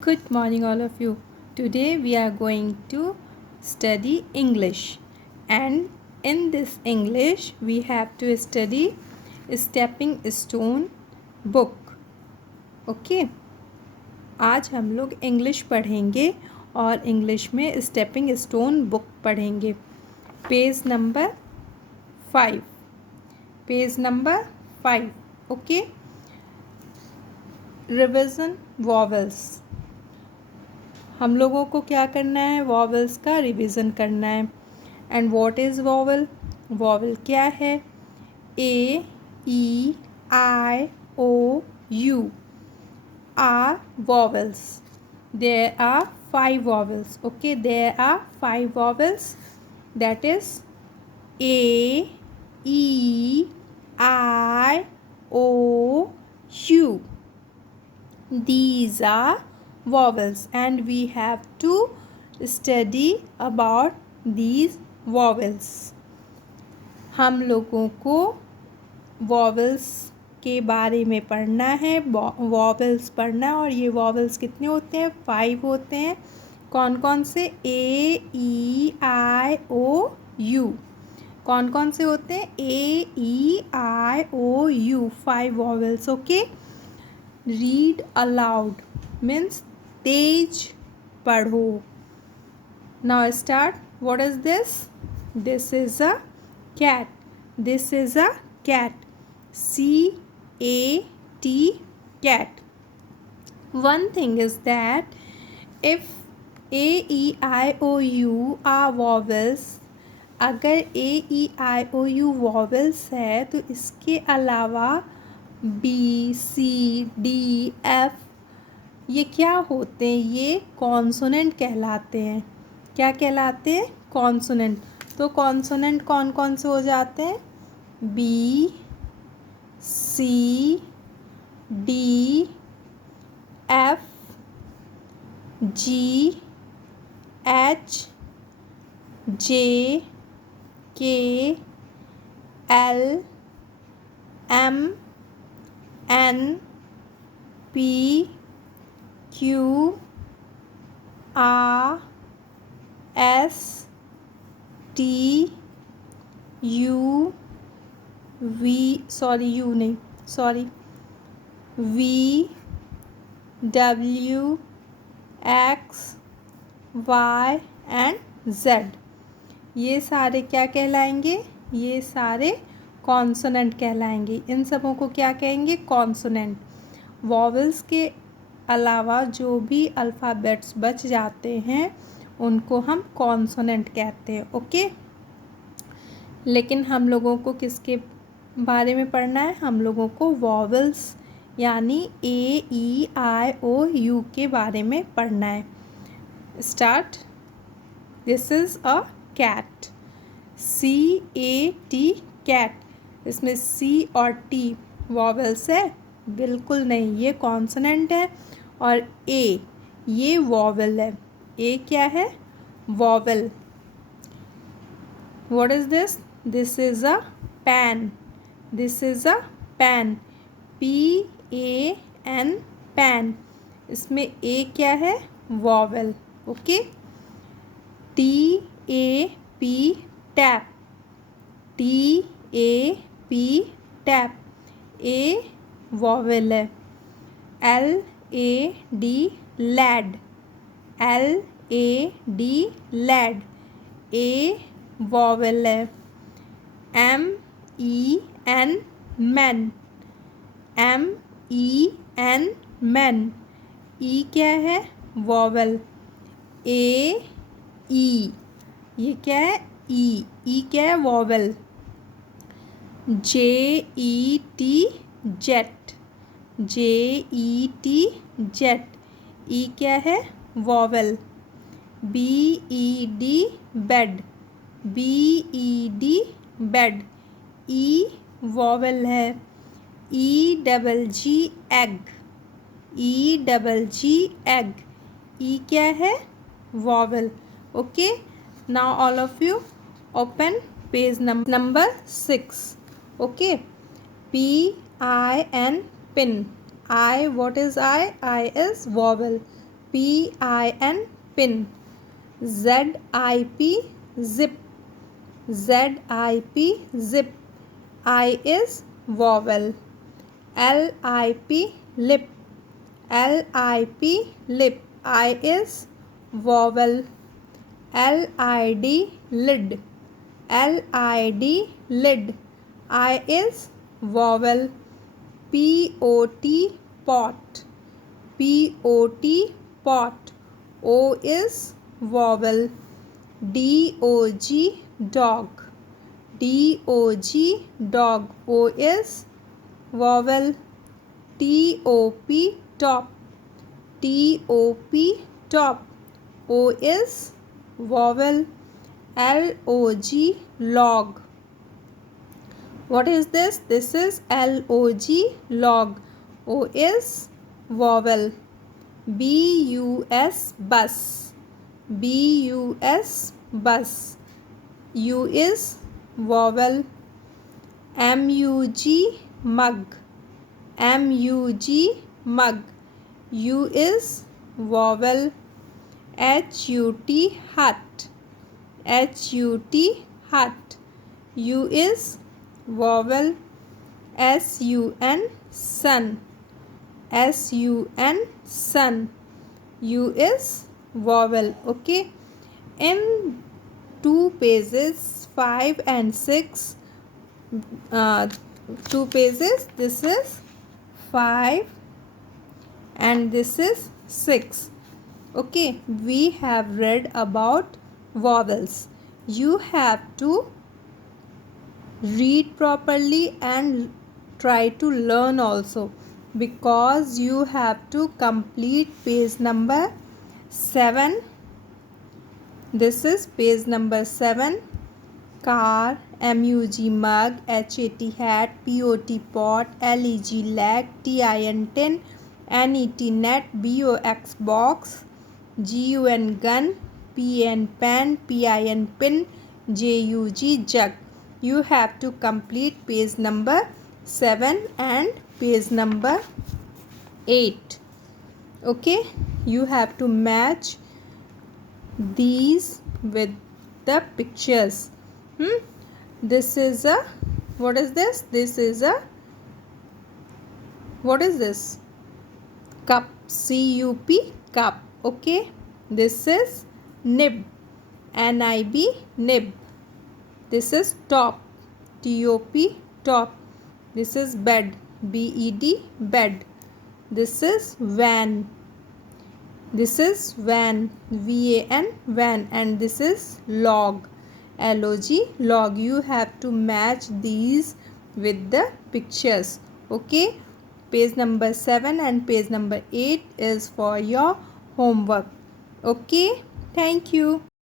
Good morning, all of you. Today we are going to study English, and in this English, we have to study Stepping Stone book. Okay, आज हम लोग English पढ़ेंगे और English में stepping stone book पढ़ेंगे. Page number 5. Page number 5. Okay. Revision vowels. हम लोगों को क्या करना है? वॉवल्स का रिवीजन करना है. And what is vowel? Vowel क्या है? A, E, I, O, U are vowels. There are 5 vowels. Okay, there are 5 vowels. That is A, E, I, O, U. These are vowels and we have to study about these vowels. हम लोगों को vowels के बारे में पढ़ना है. vowels पढ़ना है. और ये vowels कितने होते हैं? 5 होते हैं. कौन कौन से? A, E, I, O, U. कौन कौन से होते हैं? A, E, I, O, U. 5 vowels. Okay. Read aloud means तेज पढ़ो. Now start. What is this? This is a cat. This is a cat. C-A-T, cat. One thing is that if A, E, I, O, U are vowels, अगर A, E, I, O, U vowels है तो इसके अलावा B, C, D, F ये क्या होते हैं? ये कॉन्सोनेंट कहलाते हैं. क्या कहलाते हैं? कॉन्सोनेंट. तो कॉन्सोनेंट कौन कौन से हो जाते हैं? B, C, D, F, G, H, J, K, L, M, N, P, Q, R, S, T, U, V, U नहीं, V, W, X, Y and Z. ये सारे क्या कहलाएंगे? ये सारे कॉन्सोनेंट कहलाएंगे. इन सबों को क्या कहेंगे? कॉन्सोनेंट. वॉवल्स के अलावा जो भी अल्फ़ाबेट्स बच जाते हैं उनको हम कॉन्सोनेंट कहते हैं. ओके. लेकिन हम लोगों को किसके बारे में पढ़ना है? हम लोगों को वॉवल्स यानी ए, ई, आई, ओ, यू के बारे में पढ़ना है. Start. This is a cat. C-A-T, cat. इसमें C और T वॉवल्स है? बिल्कुल नहीं. ये कॉन्सोनेंट है. और ए ये वॉवल है. ए क्या है? Vowel. What is this? This is a pen. This is a pen. P-A-N, pen. इसमें ए क्या है? Vowel. Okay. T-A-P, tap. T-A-P, tap. A vowel है. L-A-D, lead. L-A-D, lead. ए वॉवल है. M-E-N, man. M-E-N, man. ई क्या है? Vowel. A-E, ये क्या है? ई. ई क्या है? Vowel. J-E-T, jet. J-E-T, jet. E क्या है? Vowel. B-E-D, bed. B-E-D, bed. E vowel है. E-G, egg. E-G, egg. E क्या है? Vowel. Okay. Now all of you open page number 6. Okay. P-I-N, pin. I, what is I? I is vowel. PIN, pin. ZIP, zip. ZIP, zip. I is vowel. LIP, lip. LIP, lip. I is vowel. LID, lid. LID, lid. I is vowel. POT, pot. POT, pot. O is vowel. DOG, dog. DOG, dog. O is vowel. TOP, top. TOP, top. O is vowel. LOG, log. What is this? This is LOG, log. O is vowel. BUS, bus. BUS, bus. U is vowel. MUG, mug. MUG, mug. U is vowel. HUT, hut. HUT, hut. U is vowel. SUN, sun. SUN, sun. U is vowel. Okay. In 2 pages 5 and 6, 2 pages, this is 5 and this is 6. Okay, we have read about vowels. You have to read properly and try to learn also, because you have to complete page number 7. This is page number 7. Car, MUG, mug. HAT, hat. POT, pot. LEG, leg. TIN, tin. NET, net. BOX, box. GUN, gun. PN, pen. PIN, pin. JUG, jug. You have to complete page number 7 and page number 8. Okay, you have to match these with the pictures. This is a, what is this? This is a, what is this? Cup. CUP, cup. Okay, this is nib. NIB, nib. This is top. TOP, top. This is bed. BED, bed. This is van. This is van. VAN, van. And this is log. LOG, log. You have to match these with the pictures. Okay. Page number 7 and page number 8 is for your homework. Okay. Thank you.